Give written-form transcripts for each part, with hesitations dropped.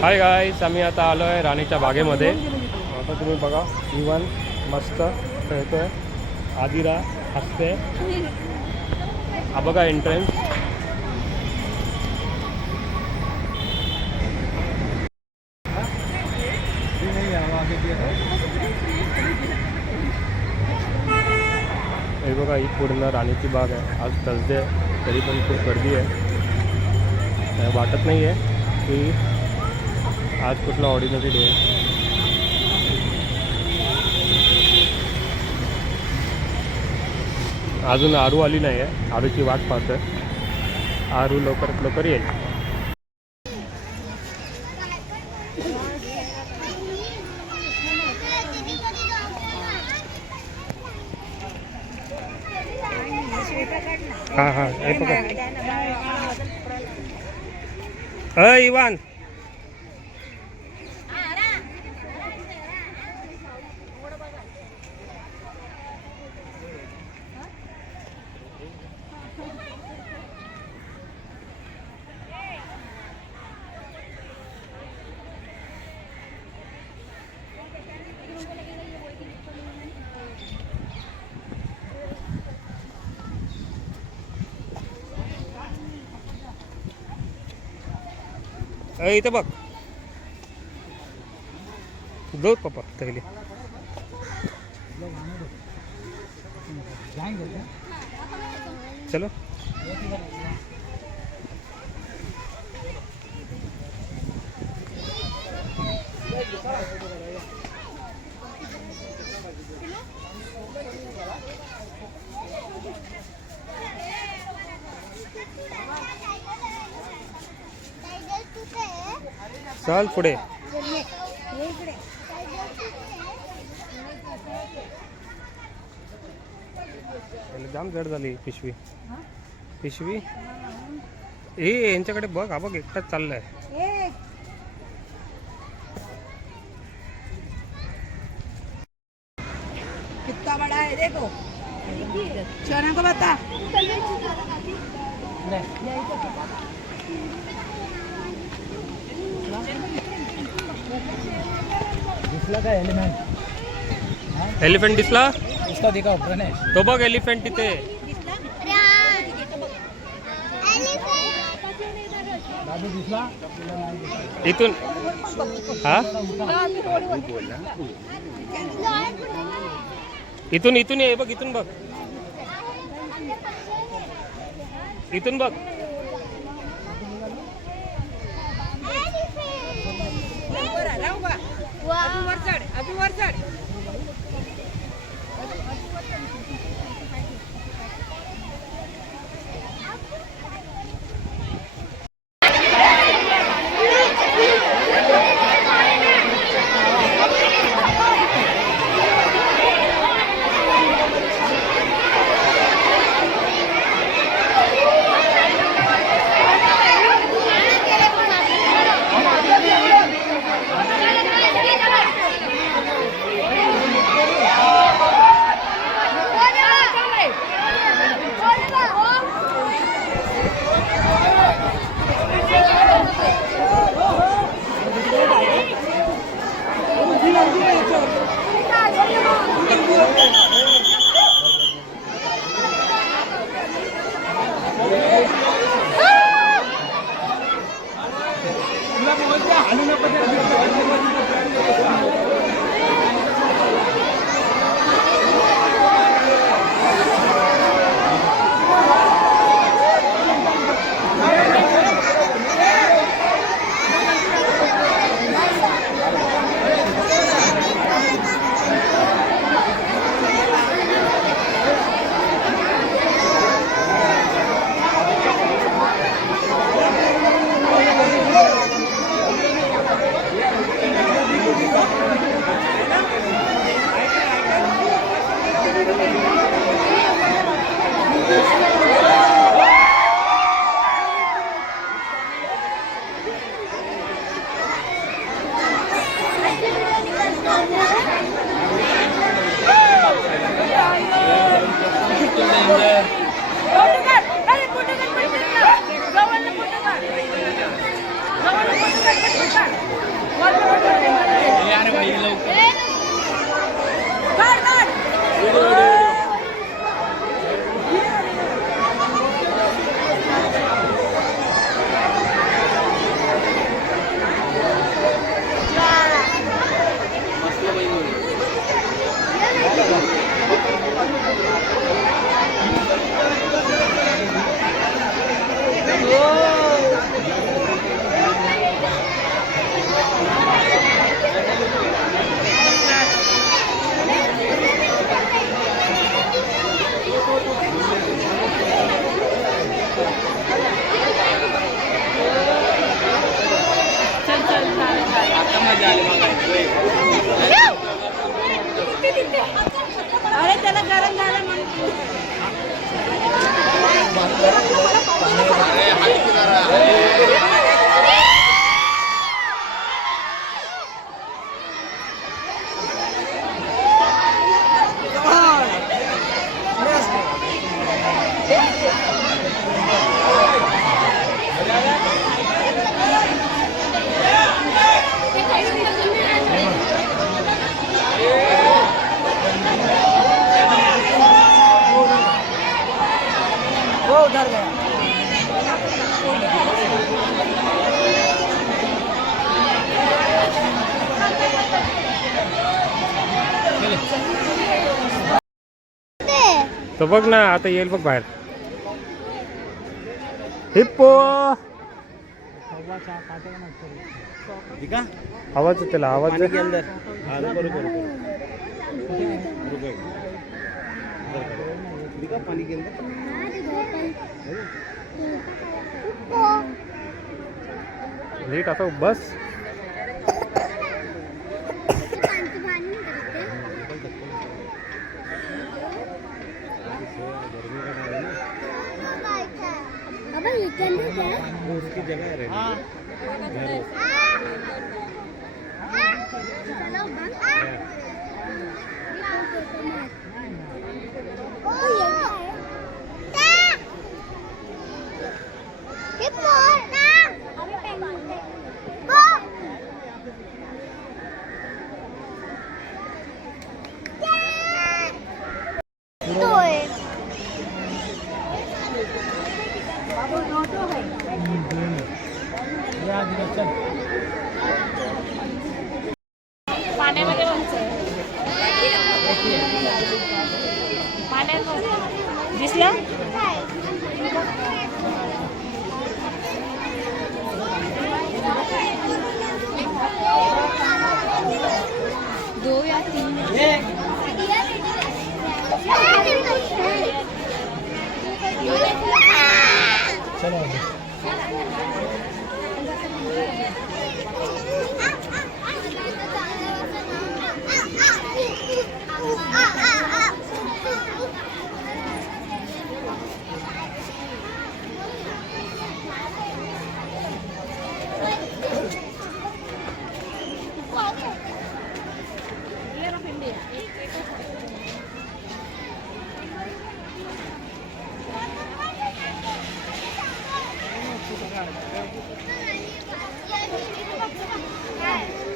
Hi guys, आम्ही आता आलो आहे राणीच्या बागेमध्ये. आता तुम्ही बघा, इवन मस्त खेळतोय, आदिरा हसते. हा बघा एंट्रन्स. हे बघा, ही पूर्ण राणीची बाग आहे. आज थर्सडे आहे तरी पण खूप गर्दी आहे. वाटत नाही आहे की आज कुठला ऑर्डिनरी डे आहे. अजून आरू आली नाही आहे. आरूची वाट पाहतोय. आरू लवकरात लवकर येईल. हां हां, हे बघा. इवान इथं बघ. दो पप्पा तगली. चलो. चल पुढे. जाम जड झाली पिशवी. पिशवी हे यांच्याकडे बघ. हा बघ, एकटाच चाललाय. कितना बड़ा है देखो. चना को बता. दिसला का एलिफंट? एलिफंट दिसला? इसका दिखा गणेश. तो बघ एलिफंट तिथे. दादू दिसला? इथून. हा, इथून इथून ये बघ. इथून बघ. इथून बघ. अजून वर चढ. तो बघ ना आता येईल बघ बाहेर. हिप्पो आवाज त्याला आवाज लेट आता बस. उसकी जगह है पाण्यामध्ये दिसलं दो या तीन चलो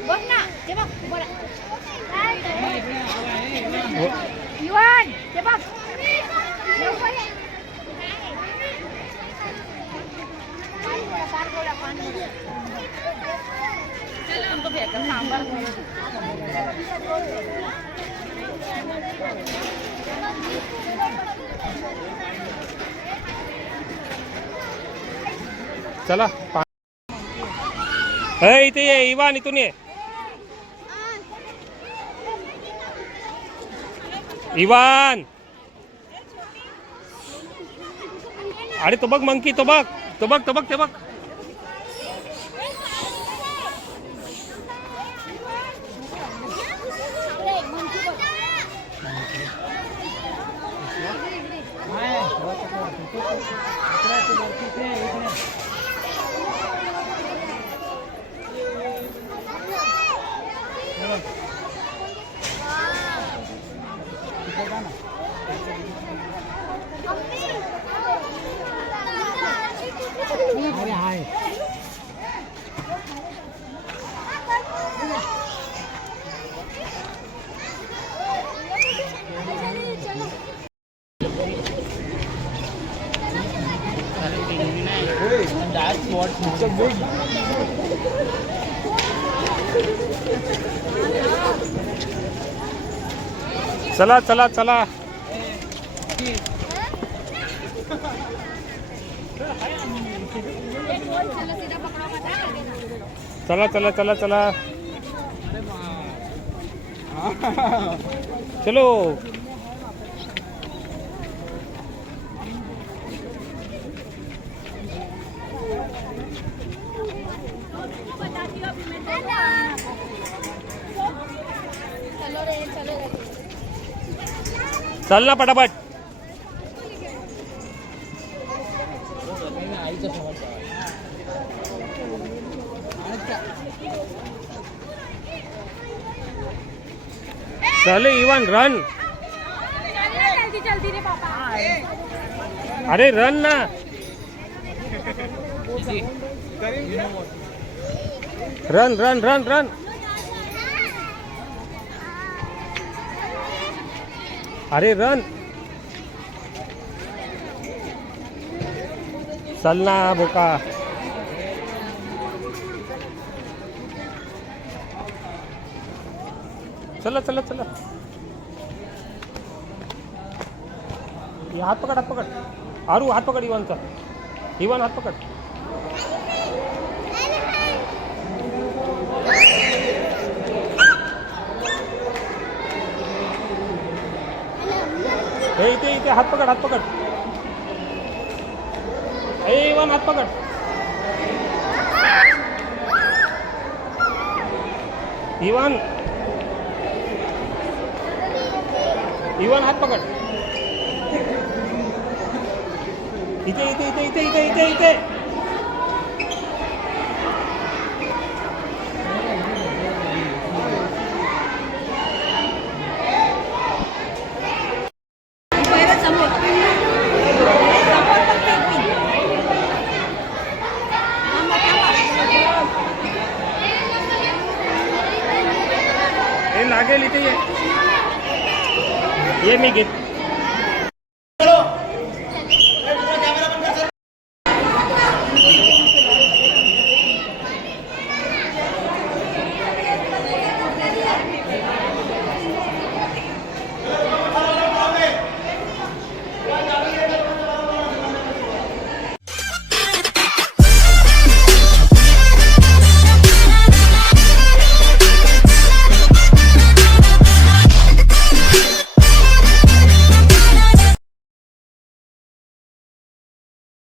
बघ ना ते बघ युवान ते बघ चला इथे ये इवान इथून ये इवान. अरे तो बघ मंकी तो बघ तो बघ तो बघ ते बघ. अरे हाय that's what it's a big चला चला चला चला चला चला चला चलो. चल ना पटापट. चल इवन रन. जल्दी रे पापा अरे रन ना. Run run run run. अरे रन. चल ना बोका. चला चला चला. हात पकड हात पकड. आरू हात पकड इवानचा. इवान हात पकड. हे इथे हात पकड हात पकड. हे इवान हात पकड. इवान इवान हात पकड. इथे इथे इथे इथे इथे इथे इथे. पहिलं समोर समोर फक्त एक मिनिट. थांबा, थांबा. हे लागेल इथे ये मी घेत